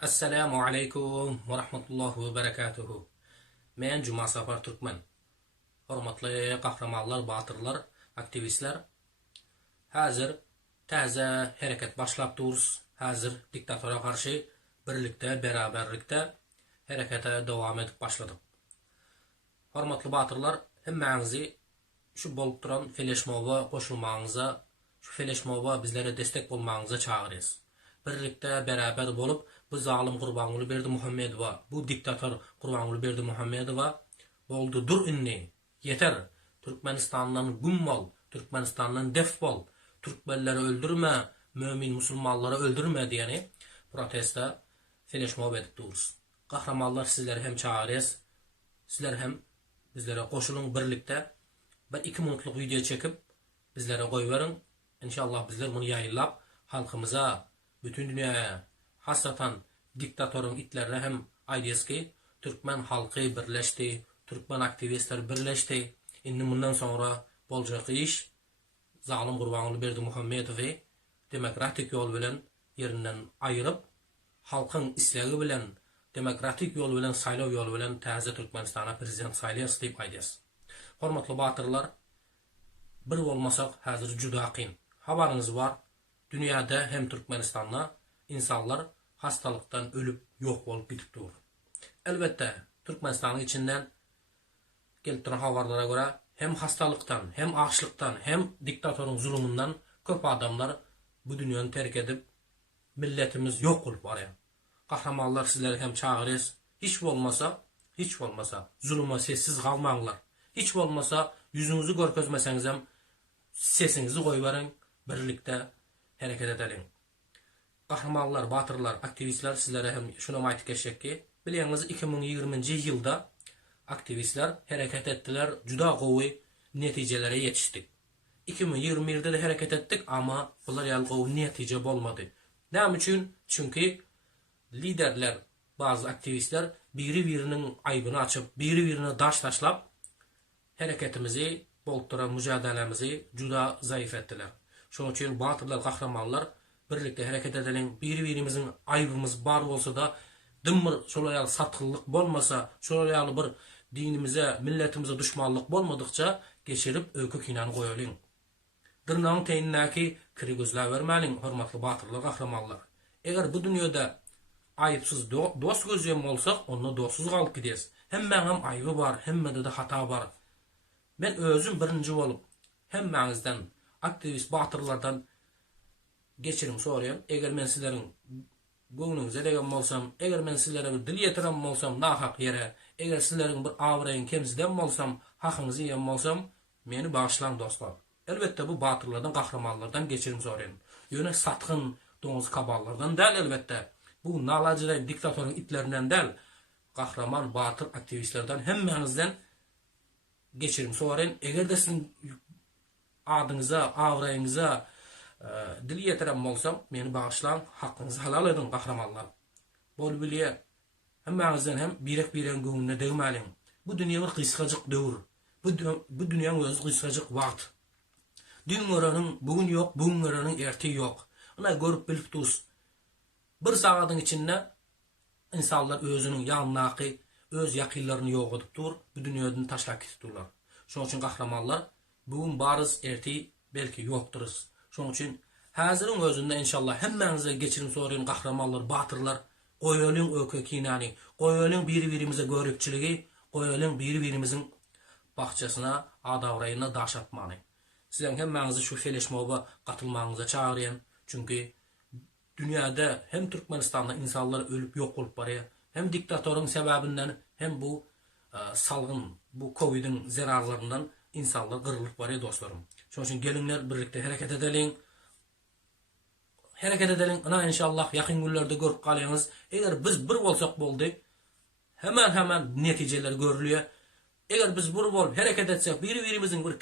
Assalamu alaikum wa rahmatullahi wa barakatuhu. Men Cuma Safar Türkmen. Hormatly kahramanlar, batırlar, aktivistler. Hazır taze hareket başlap duruz. Hazır diktatora karşı birlikte, beraberlikte harekete devam edip başladık. Hormatly batırlar, hemmäňizi şu bolup duran feleşmowa koşulmaňyza, şu feleşmowa bizlere destek bolmaňyza çağırýarys. Birlikte beraber bolup bu zalim Gurbanguly Muhammedowa, bu diktator Gurbanguly Muhammedowa boldu dur inni. Yeter. Türkmenistan'dan gummol, Türkmenistan'dan defbol, Türkmenleri öldürme, mümin musulmanları öldürme diyeni protesta feleşmow edip duruz. Kahramanlar sizleri hem çağırýarys, sizler hem bizlere koşulun birlikte. Ben 2 minutluk video çekip bizlere koyuverin. İnşallah bizler bunu yayınlap halkımıza, bütün dünyaya, hasatan diktatorun itlerine hem aydiyız ki Türkmen halkı birleşti, Türkmen aktivistler birleşti. Indi bundan sonra bolacak iş zalim Gurbanguly Muhammedow'u demokratik yol bilen yerinden ayırıp halkın isleği bilen demokratik yol bilen saylaw yol bilen täze Türkmenistana prezident saylaýas diýip aýdýas. Hormatly batyrlar, bir bolmasak hazır juda kyn. Habaryňyz bar, dünyada hem Türkmenistanda insanlar hastalıktan ölüp yok bolup gitipdir. Elbette Türkmenistanyň içinden gelip duran habarlara göre hem hastalıktan, hem açlıktan, hem diktatorun zulümünden köp adamlar bu dünýäni terk edip milletimiz yok bolup barýar. Kahramanlar sizleri hem çağırýarys. Hiç bolmasa zulüme sessiz kalmaňlar. Hiç bolmasa yüzüňizi görkezmeseňiz hem sesinizi goýuverin, birlikte hareket edelim. Kahramanlar, batırlar, aktivistler sizlere hem şunu aýtyp geçek ki, bilýäňiz 2020-nji ýylda aktivistler hareket ettiler, juda gowy netijelere yetişdik. 2021'de de hareket ettik ama bular ýaly gowy netije bolmady. Näme üçin? Çünki liderler, bazı aktivistler biri-biriniň aýbyny açyp, biri-birine daş taşlap hareketimizi, bolup duran mücadelemizi juda zayıf ettiler. Şonuň üçin batırlar, kahramanlar birlikte hareket edelim. Biri-birimizin aybımız bar bolsa da, dymyr şolaýaly satkylyk bolmasa, şolaýaly bir dinimize, milletimize düşmanlyk bolmadykça geçirip ökü kinan goýalyň. Dyrnagyň teýnindäki kiri gözläp bermäliň, hormatly batyrlar, kahramanlar. Eger bu dünýede aýypsyz dost gözleýän bolsak, onda dostsuz galyp gideriz. Hemmäňem aýby bar, hemmede de hata bar. Ben özüm birinci bolup hemmäňizden, aktivist batyrlardan geçirim soraýan. Eger men sizleriň göňüňize degen bolsam, eger men sizlere bir dil ýetiren bolsam nahak ýere, eger sizleriň bir awraýyn kemsizden bolsam, hakyňyzy ýen bolsam, meni bağışlaň dostlar. Elbette bu batyrlardan, kahramanlardan geçirim soraýan. Ýöne satkyn doňuz kaballardan däl elbette. Bu nalajyly diktatorun itlerinden däl, kahraman, batyr aktivistlerden hemmäňizden geçirim soraýan. Eger de siziň adyňyza, awraýyňyza dil ýetiren bolsam, meni bağışlaň, hakyňyzy halal edin kahramanlar. Bol bilýär, hemmäňizden hem birek-birek göňüne degmäliň. Bu dünýä bir gysgadyk döwür. Bu dünýäň özü gysgadyk wagt. Dün göreniň bugün ýok, bugün göreniň erti ýok. Ana görüp bilip tus. Bir sagatyň içinde insanlar özüniň ýanynaky, öz ýakynlaryny ýok edip dur, bu dünýäden taşlap gitipdirler. Şoň üçin kahramanlar, bugün barys, erti belki ýokdurys. Şoň üçin häzirin özünde inşallah hemmäňize geçirim soraýan kahramanlar, batyrlar, goýalyň ökü kinany, goýalyň biri-birimize görükçiligi, goýalyň biri-birimiziň bahçesyna, adawraýyna daş atmaly. Sizler hemmäňizi şu feleşmowga gatylmaňyza çağırýan. Çünki dünyada hem Türkmenistanda insanlar ölüp yok bolup barýar, hem diktatorun sebebinden, hem bu salgın, bu Covid'in zararlarından insanlar gırılıp barýar dostlarım. Şoň üçin gelinler birlikte hareket edelim. Hareket edelim. Ana inşallah yakın günlerde görüp kalýanyz. Eger biz bir bolsak boldy, hemen netijeler görülýär. Eger biz bir bolup hareket etsek, biri-birimiziň bir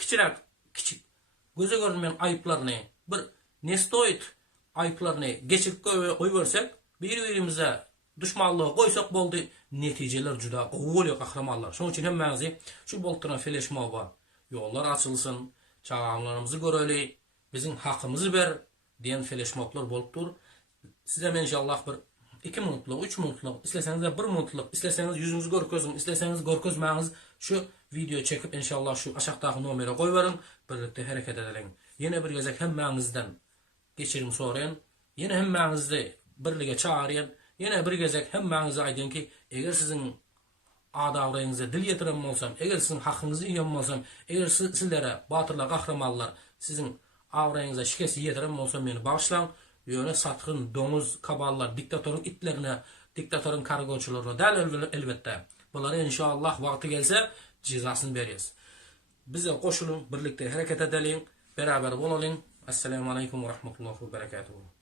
kiçik göze görünmeýän aýyplaryny, bir nestoýt aýyplaryny geçirip goýbersek, biri-birimize düşmanlygy goýsak boldy, netijeler juda gowy bolýar kahramanlar. Şoň üçin hemmäňizi şu bolup duran feleşmowga ýollar açylsyn, çağamlarımızı göreli, bizim hakkımızı ver diyen feleşmoklar bolupdur. Size inşallah bir 2 minutluk, 3 minutluk, isterseniz de 1 minutluk, isterseniz yüzünüzü görkezin, isterseniz görkezmeniz şu video çekip inşallah şu aşağıdaki numara koyverin, birlikte hareket edelim. Yine bir gezek hemmenizden geçirim sorayın. Yine hemmenizde birliğe çağırayın. Yine bir gezek hemmenize aydan ki eğer sizin adavrayınıza dil yetiren olsam, eğer sizin hakkınızı yiyen olsam, eğer sizlere batırlar, kahramanlar sizin avrayınıza şikesi yetiren olsam beni bağışlan. Yöne satkın, domuz, kaballar, diktatörün itlerine, diktatörün kargoçularına del elbette. Bunları inşallah vakti gelse cezasını veririz. Bize koşulun, birlikte hareket edelim, beraber olalım. Esselamu Aleyküm ve Rahmetullahi ve Berekatuhu.